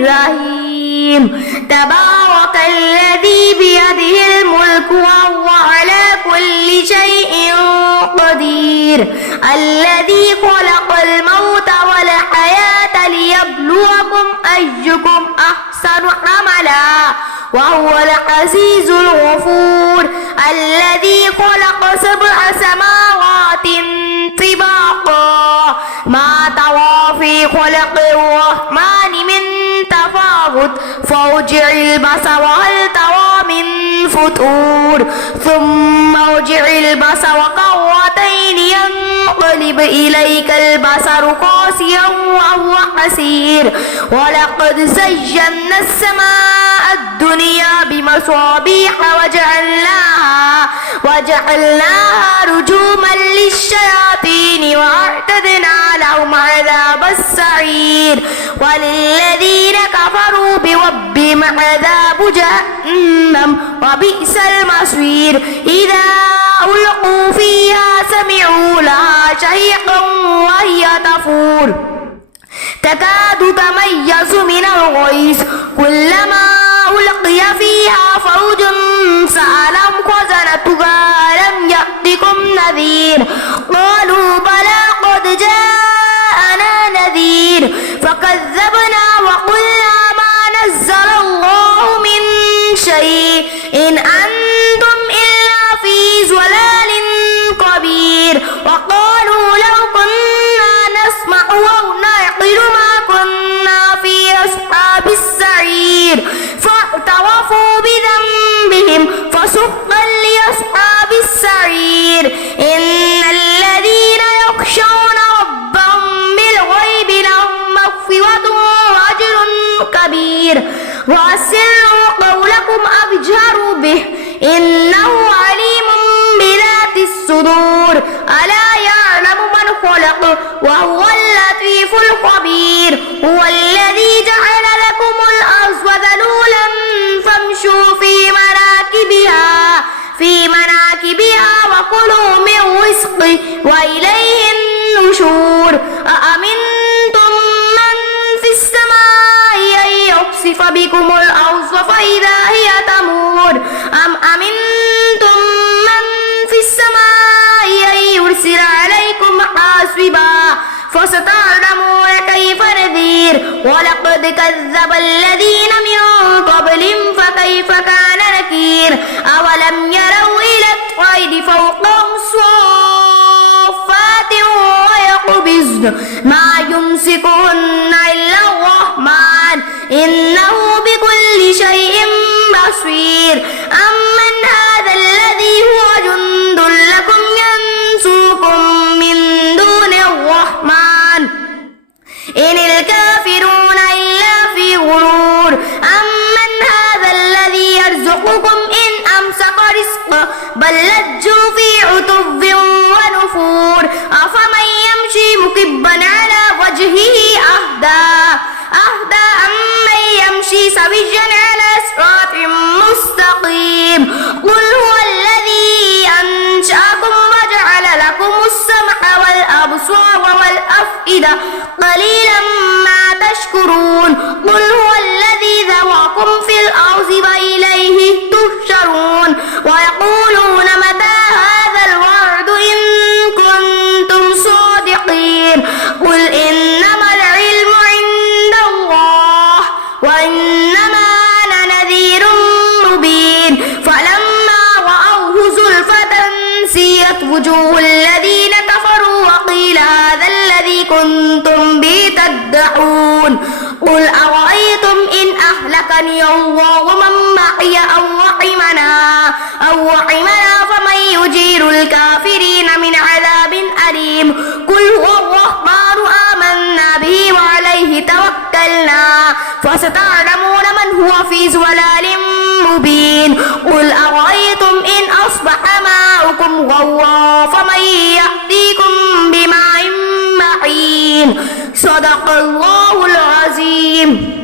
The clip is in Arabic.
الرحيم تبارك الذي بيده الملك وهو على كل شيء قدير الذي خلق الموت والحياة ليبلوكم أيكم أحسن عملا وهو العزيز الغفور الذي خلق 7 سماوات طباقا ما ترى في خلق الرحمن من تفاوت فارجع البصر هل ترى من فطور ثم ارجع البصر كرتين ينقلب إليك البصر خاسئا وهو حسير ولقد زينا السماء الدنيا بمصابيح وجعلناها رجوما للشياطين وأعتدنا لهم عذاب السعير وللذين كفروا بربهم عذاب جهنم وبئس المصير إذا ألقوا فيها سمعوا لها شهيقا وهي تفور تكاد تميز من الغيظ كلما ألقي فيها فوج سألهم خزنتها ألم يأتكم نذير قالوا بلى قد جاءنا نذير فكذبنا وقلنا ما نزل الله من شيء إن أنتم إلا في ضلال كبير وقالوا لو كنا نسمع أو نعقل ما كنا في أصحاب السعير فاعترفوا بذنبهم فسحقا لأصحاب السعير إن الذين يخشون ربهم بالغيب لهم مغفرة وأجر كبير وأسروا قولكم أو اجهروا به إنه عليم بذات الصدور ألا يعلم من خلق وهو اللطيف الخبير هو الذي جعل لكم الأرض ذلولا فامشوا في مناكبها وكلوا من رزقه وإليه النشور أأمنتم من في السماء أن يخسف بكم الأرض فإذا هي تمور أم أمنتم من في السماء أن يرسل عليكم حاصبا فستعلمون كيف نذير ولقد كذب الذين من قبلهم فكيف كان نكير أولم يروا إلى الطير فوقهم صافات ويقبضن ما يمسكهن إلا الرحمن إنه بكل شيء بصير أمن هذا الذي هو جند لكم ينصركم من دون الرحمن إن الكافرون إلا في غرور أمن هذا الذي يرزقكم إن أمسك رزقه بل لجوا في عتو ونفور أفمن يمشي مكبا على وجهه أهدى أمن يمشي سويا على صراط مستقيم قل هو الذي أنشأكم وجعل لكم السمع والأبصار والأفئدة قليلا ما تشكرون قل هو الذي ذرأكم في الأرض وإليه تحشرون ويقولون متى هذا الوعد إن كنتم صادقين قل إنما العلم عند الله وإنما أنا نذير مبين فلما رأوه زلفة سيئت وجوه الذين كفروا وقيل هذا الذي كنتم به تدعون قل أرأيتم إن أهلكني الله ومن معي أو رحمنا فمن يجير الكافرين من عذاب أليم قل هو الرحمن آمنا به وعليه توكلنا فستعلمون من هو في ضلال مبين قل أرأيتم إن أصبح ماؤكم غورا فمن يأتيكم بماء معين صدق الله العظيم.